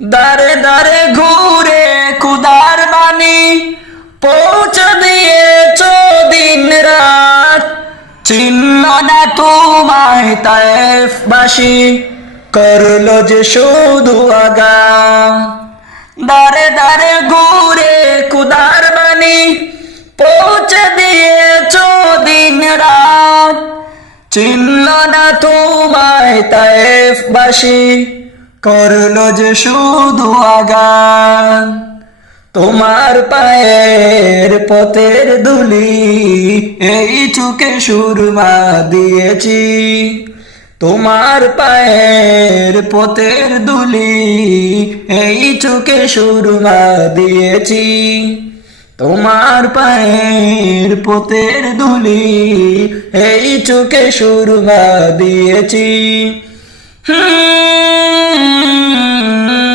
দারে দারে ঘুরে খুদার বাণী পৌঁছে দিয়েছ দিন রাত। চিনল না তোমায় তায়েফবাসী, করলো যে শুধু আঘাত। দারে দারে ঘুরে খুদার বাণী পৌঁছে দিয়েছ দিন রাত। চিনল না তোমায় তায়েফবাসী, করলো যে শুধু আঘাত। তোমার পায়ের পথের ধুলি এই চুকে সুরমা দিয়েছি। তোমার পায়ের পথের ধুলি এই চুকে সুরমা দিয়েছি। তোমার পায়ের পথের ধুলি এই চুকে সুরমা দিয়েছি।